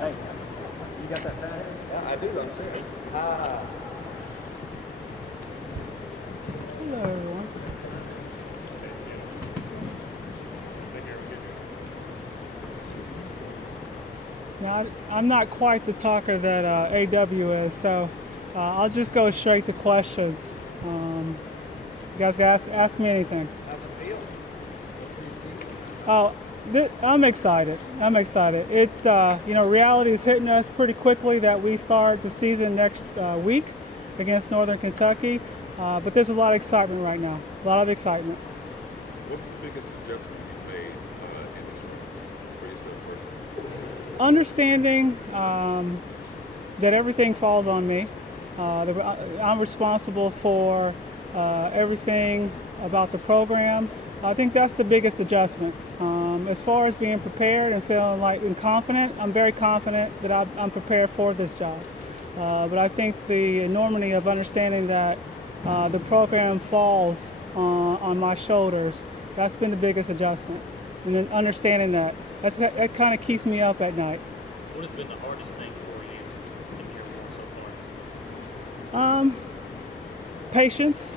Hey, you got that fat hair? Yeah, I do. I'm serious. Hello, everyone. Now, I'm not quite the talker that AW is, so I'll just go straight to questions. You guys can ask me anything. How's it feel? Oh, I'm excited. I'm excited. Reality is hitting us pretty quickly that we start the season next week against Northern Kentucky. But there's a lot of excitement right now. A lot of excitement. What's the biggest adjustment you made in this room for yourself personally? Understanding that everything falls on me. I'm responsible for everything about the program. I think that's the biggest adjustment. As far as being prepared and feeling and confident, I'm very confident that I'm prepared for this job. But I think the enormity of understanding that the program falls on my shoulders, that's been the biggest adjustment. And then understanding that kind of keeps me up at night. What has been the hardest thing for you in your role so far? Patience.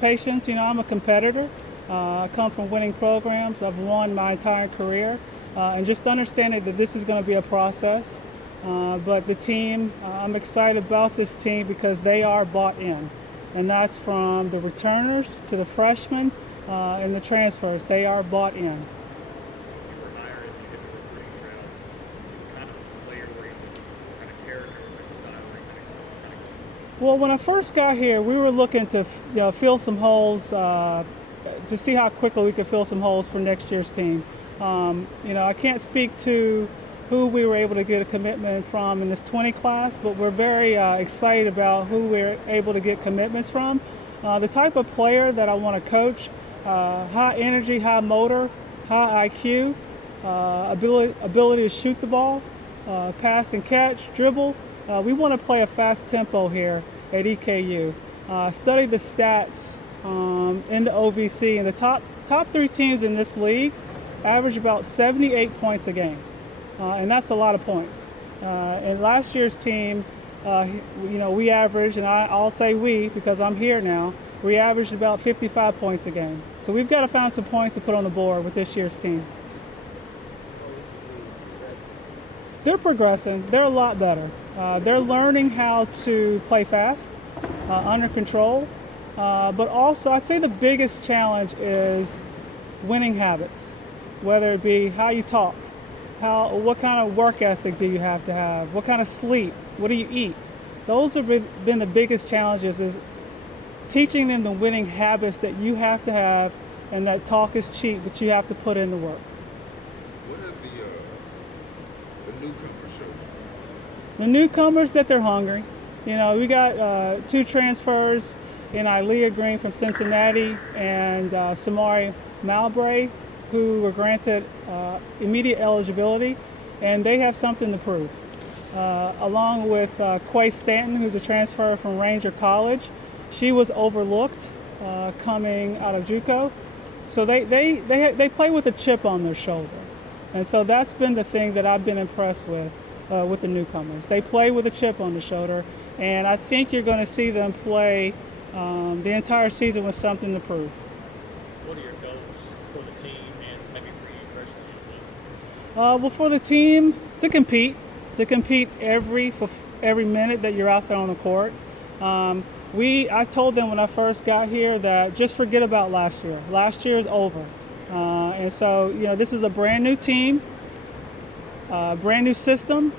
Patience. I'm a competitor. I come from winning programs. I've won my entire career. And just understanding that this is going to be a process. But the team, I'm excited about this team because they are bought in. And that's from the returners to the freshmen and the transfers. They are bought in. You were hired and you hit the recruiting trail. What kind of player were you looking for? What kind of character, what kind of style were you kind of Well, when I first got here, we were looking to fill some holes, to see how quickly we could fill some holes for next year's team. I can't speak to who we were able to get a commitment from in this 20 class, but we're very excited about who we're able to get commitments from. The type of player that I want to coach, high energy, high motor, high IQ, ability to shoot the ball, pass and catch, dribble. We want to play a fast tempo here at EKU. Study the stats in the OVC, and the top 3 teams in this league average about 78 points a game. And that's a lot of points. And last year's team, we averaged, and I'll say we because I'm here now, we averaged about 55 points a game. So we've got to find some points to put on the board with this year's team. They're progressing. They're a lot better. They're learning how to play fast, under control. But also, I'd say the biggest challenge is winning habits, whether it be how you talk, what kind of work ethic do you have to have? What kind of sleep? What do you eat? Those have been the biggest challenges, is teaching them the winning habits that you have to have, and that talk is cheap, but you have to put in the work. What have the newcomers showed you? The newcomers, that they're hungry. We got 2 transfers in Ilea Green from Cincinnati and Samari Malbray, who were granted immediate eligibility, and they have something to prove. Along with Quay Stanton, who's a transfer from Ranger College. She was overlooked coming out of JUCO. So they play with a chip on their shoulder. And so that's been the thing that I've been impressed with the newcomers. They play with a chip on their shoulder, and I think you're going to see them play the entire season with something to prove. What are your goals for the team and maybe for you personally as Well, for the team, to compete every minute that you're out there on the court. I told them when I first got here that just forget about last year. Last year is over. And so, this is a brand new team, brand new system.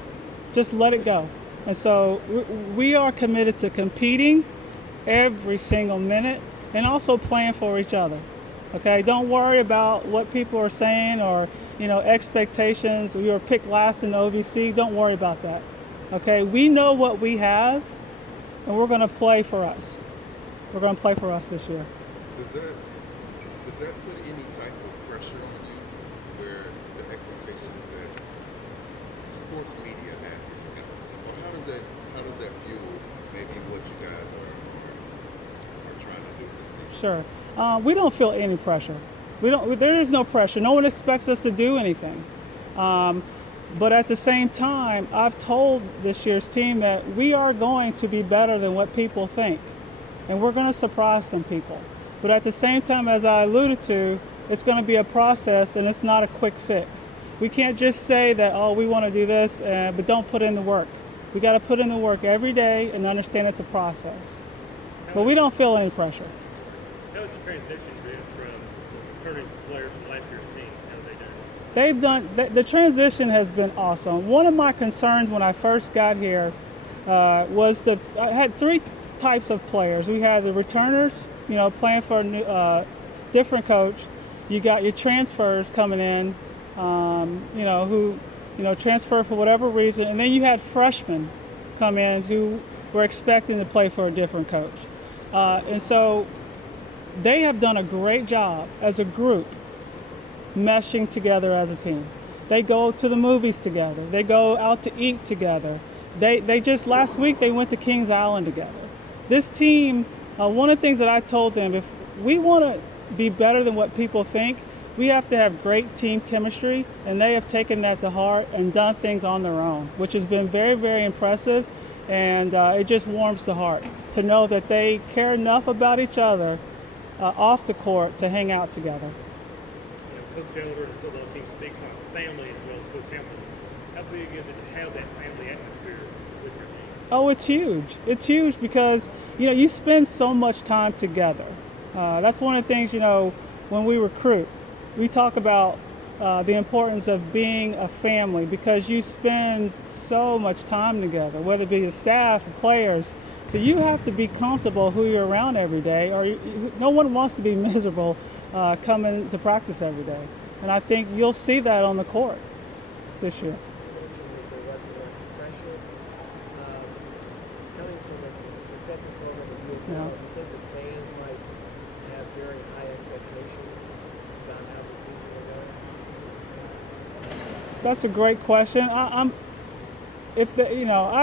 Just let it go. And so we are committed to competing every single minute and also playing for each other. Okay, don't worry about what people are saying or expectations. We were picked last in the OVC. Don't worry about that. Okay, we know what we have, and we're going to play for us. We're going to play for us this year. Does that put any type of pressure on you, where the expectations that the sports media have for you, or how does that fuel maybe what you guys are trying to do this season? Sure. We don't feel any pressure. There is no pressure. No one expects us to do anything. But at the same time, I've told this year's team that we are going to be better than what people think, and we're going to surprise some people. But at the same time, as I alluded to, it's going to be a process and it's not a quick fix. We can't just say that, oh, we want to do this, but don't put in the work. We got to put in the work every day and understand it's a process. But we don't feel any pressure. How has the transition been from returning players from last year's team? How have they done? The transition has been awesome. One of my concerns when I first got here was I had three types of players. We had the returners, playing for a different coach. You got your transfers coming in, who, transfer for whatever reason. And then you had freshmen come in who were expecting to play for a different coach. And so they have done a great job as a group meshing together as a team. They go to the movies together. They go out to eat together. They just last week they went to Kings Island together. This team, one of the things that I told them, if we want to be better than what people think, we have to have great team chemistry, and they have taken that to heart and done things on their own, which has been very, very impressive, and it just warms the heart to know that they care enough about each other off the court to hang out together. Coach Elder and the football team speaks on family as well as Coach Hamilton. How big is it to have that family atmosphere with your team? Oh, it's huge. It's huge because, you spend so much time together. That's one of the things, when we recruit, we talk about the importance of being a family because you spend so much time together, whether it be the staff or players. So you have to be comfortable who you're around every day, or no one wants to be miserable coming to practice every day. And I think you'll see that on the court this year. Coming from a successful program that you Yeah. do you think the fans might have very high expectations about how the season will go? That's a great question. I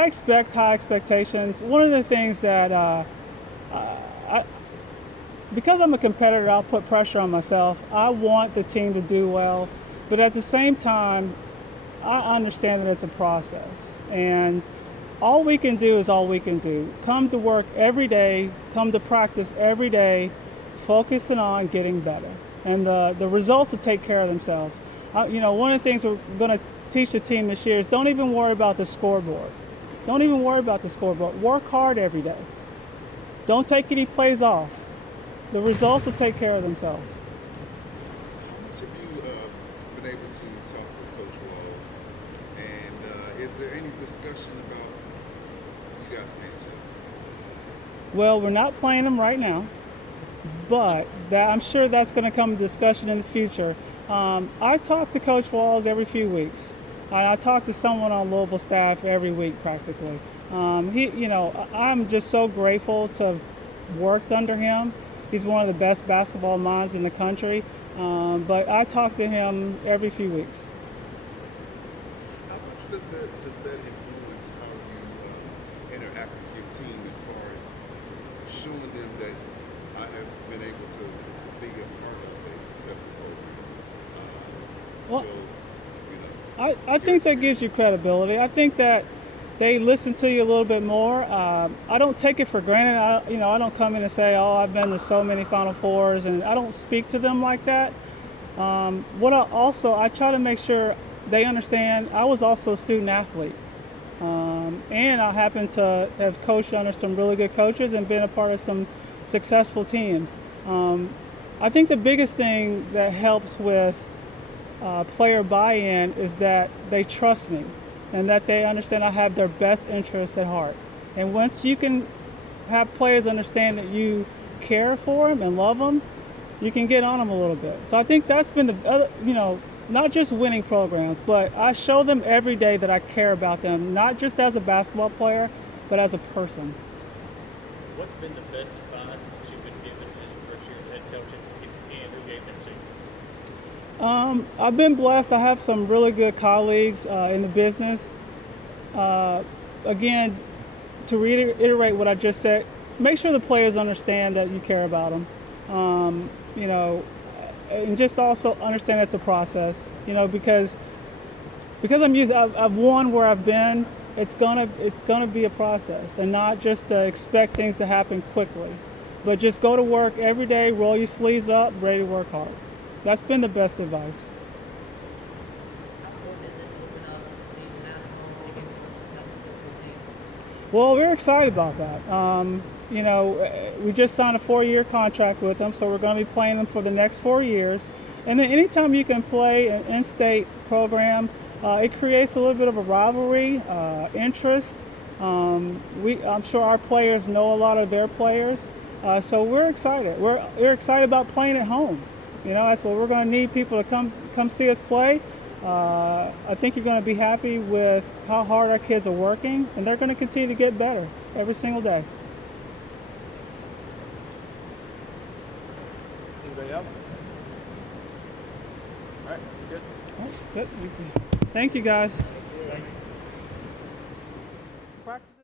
expect high expectations. One of the things that because I'm a competitor, I'll put pressure on myself. I want the team to do well, but at the same time, I understand that it's a process, and all we can do is all we can do. Come to work every day, come to practice every day, focusing on getting better, and the results will take care of themselves. One of the things we're going to teach the team this year is don't even worry about the scoreboard. Don't even worry about the scoreboard. Work hard every day. Don't take any plays off. The results will take care of themselves. How much have you been able to talk with Coach Walls? And is there any discussion about you guys playing each other? Well, we're not playing them right now, but I'm sure that's going to come to discussion in the future. I talk to Coach Walls every few weeks. I talk to someone on Louisville staff every week practically. I'm just so grateful to have worked under him. He's one of the best basketball minds in the country, but I talk to him every few weeks. How much does that influence how you interact with your team as far as showing them that I have been able to be a part of a successful program? I think that gives you credibility. I think that they listen to you a little bit more. I don't take it for granted. I don't come in and say, "Oh, I've been to so many Final Fours," and I don't speak to them like that. I try to make sure they understand I was also a student athlete, and I happen to have coached under some really good coaches and been a part of some successful teams. I think the biggest thing that helps with player buy-in is that they trust me and that they understand I have their best interests at heart. And once you can have players understand that you care for them and love them, you can get on them a little bit. So I think that's been not just winning programs, but I show them every day that I care about them, not just as a basketball player, but as a person. What's been the best advice that you've been given as your first year as head coach, and if you can, who gave that to you? I've been blessed. I have some really good colleagues in the business. Again, to reiterate what I just said, make sure the players understand that you care about them. And just also understand it's a process, because because I'm used, I've won where I've been. It's gonna be a process, and not just to expect things to happen quickly, but just go to work every day, roll your sleeves up, ready to work hard. That's been the best advice. How important is it to open up the season at home against a tough team? Well, we're excited about that. You know, we just signed a 4-year contract with them, so we're going to be playing them for the next 4 years. And then anytime you can play an in-state program, it creates a little bit of a rivalry, interest. I'm sure our players know a lot of their players, so we're excited. We're excited about playing at home. You know, that's what we're going to need people to come see us play. I think you're going to be happy with how hard our kids are working, and they're going to continue to get better every single day. Anybody else? All right, good. All right, good. Thank you, guys. Practice.